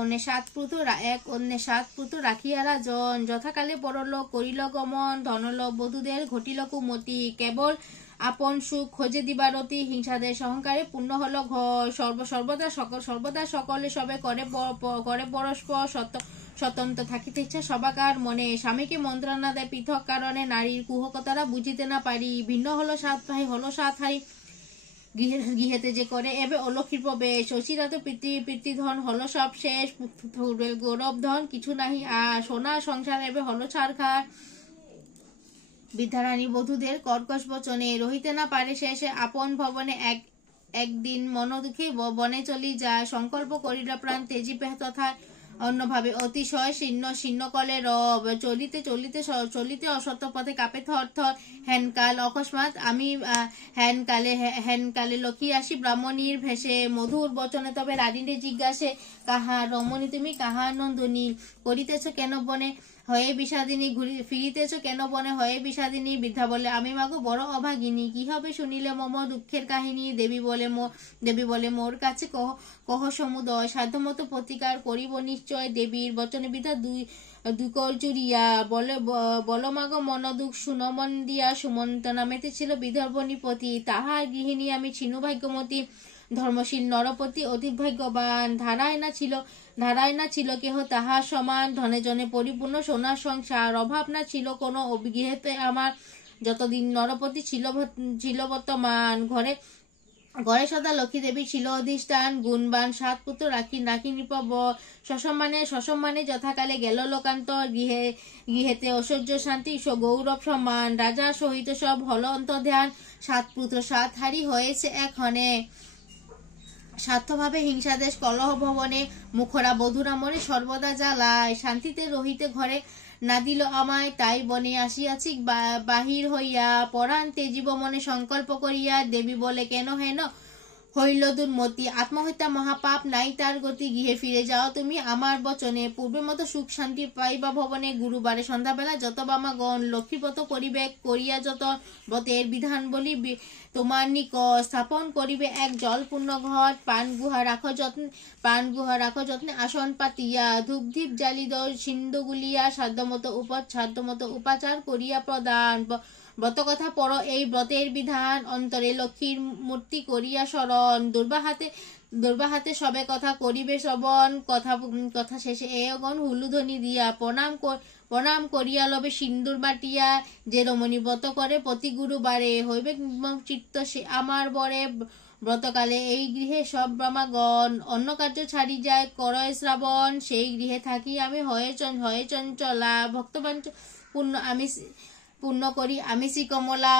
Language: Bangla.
অন্যে 7 পুত্র রাখিয়া রাজন যথাকালে পরলোক করিল গমন ধনলোক বধূদের ঘটিল কুমতি কেবল আপন সুখ খোঁজে দিবারতি হিংসাদের অহংকারে পূর্ণ হলো ঘর সর্বদা সকলে সবে করে পরস্পর স্বতন্ত্র থাকিতে ইচ্ছা সবাকার মনে স্বামীকে মন্ত্রণা দেয় পৃথক কারণে নারীর কুহকতারা বুঝিতে না পারি ভিন্ন হলো 7 ভাই হলো 7 হারি গৃহেতে যে করে এবে অলক্ষীর প্রবেশ অচিরাত পিতৃধন হলো সব শেষ গৌরব ধন কিছু নাহি আর সোনা সংসার এবে হলো ছাড়খার বিদ্যারানী বধূদের কর্কশ বচনে রহিতে না পারে শেষে আপন ভবনে একদিন মনোদুঃখে বনে চলি যায় সংকল্প করিল প্রাণ তেজিবে তথা অন্যভাবে অতিশয় শীর্ণ কলে রব চলিতে অসত্য পথে কাপে থর থর হেনকাল অকস্মাৎ আমি হেনকালে লক্ষ্মী আসি ব্রাহ্মণীর ভেসে মধুর বচনে তবে রানীরে জিজ্ঞাসে কাহার রমণী তুমি কাহার নন্দিনী করিতেছ কেন বনে হয়ে বিষাদিনী ফিরিতেছ কেন বনে হয়ে বিষাদিনী বৃদ্ধা বলে আমি মাগো বড় অভাগিনী কি হবে শুনিলে মম দুঃখের কাহিনী দেবী বলে মোর কাছে কহ সমুদয় সাধ্যমতো প্রতিকার করিব নিশ্চয় দেবীর বচনে বিধা দুই কর জুড়িয়া বল মাগো মন দুঃখ সুনমন দিয়া সুমন্ত নামেতে ছিল বিদর্ভ নিপতি তাহার গৃহিণী আমি ছিনু ভাগ্যমতী ধর্মশীল নরপতি অধিক ভাগ্যবান ধারায় না ছিল কেহ তাহার সমান ধনে জনে পরিপূর্ণ সোনার সংসার অভাব না ছিল কোনো গৃহেতে আমার যতদিন নরপতি ছিল বর্তমান ঘরে সদা লক্ষ্মী দেবী ছিল অধিষ্ঠান গুণবান 7 পুত্র রাখি নিপব সসম্মানে যথাকালে গেল লোকান্তর গৃহেতে ঐশ্বর্য শান্তি গৌরব সম্মান রাজা সহিত সব হল অন্তর্ধান 7 পুত্র 7 হারি হয়েছে এখনে স্বার্থভাবে হিংসাদেশ কলহ ভবনে মুখরা বধুরা মনে সর্বদা জ্বালায় শান্তিতে রহিতে ঘরে না দিল আমায় তাই বনে আসিয়াছি বাহির হইয়া পরাণ তেজিব মনে সংকল্প করিয়া দেবী বলে কেন হেন হইল দুর্মতি আত্মহত্যা মহাপাপ নাই তার গতি গৃহে ফিরে যাও তুমি আমার বচনে পূর্বের মতো সুখ শান্তি পাইবা ভবনে গুরুবারে সন্ধ্যাবেলা যত বামাগণ লক্ষ্মীব্রত করিবে করিয়া যত ব্রতের বিধান বলি তোমার নিকট স্থাপন করিবে এক জলপূর্ণ ঘর পান গুহা রাখো যত্নে আসন পাতিয়া ধূপ ধীপ জ্বালিদ সিন্ধু গুলিয়া সাধ্যমতো উপাচার করিয়া প্রদান ব্রত কথা পর এই ব্রতের বিধান অন্তরে লক্ষ্মীর মূর্তি করিয়া স্মরণ দুর্বাহাতে সবে কথা করিবে শ্রবণ কথা শেষে এগণ হুলুধ্বনি দিয়া প্রণাম করিয়া লবে সিন্দুর বাটিয়া যে রমণী ব্রত করে প্রতি গুরুবারে হইবে চিত্ত সে আমার বরে ব্রতকালে এই গৃহে সব ব্রহ্মাগণ অন্য কার্য ছাড়ি যায় করয় শ্রাবণ সেই গৃহে থাকি আমি হয়ে চঞ্চলা ভক্তবাঞ্চ পূর্ণ করি আমি শ্রী কমলা।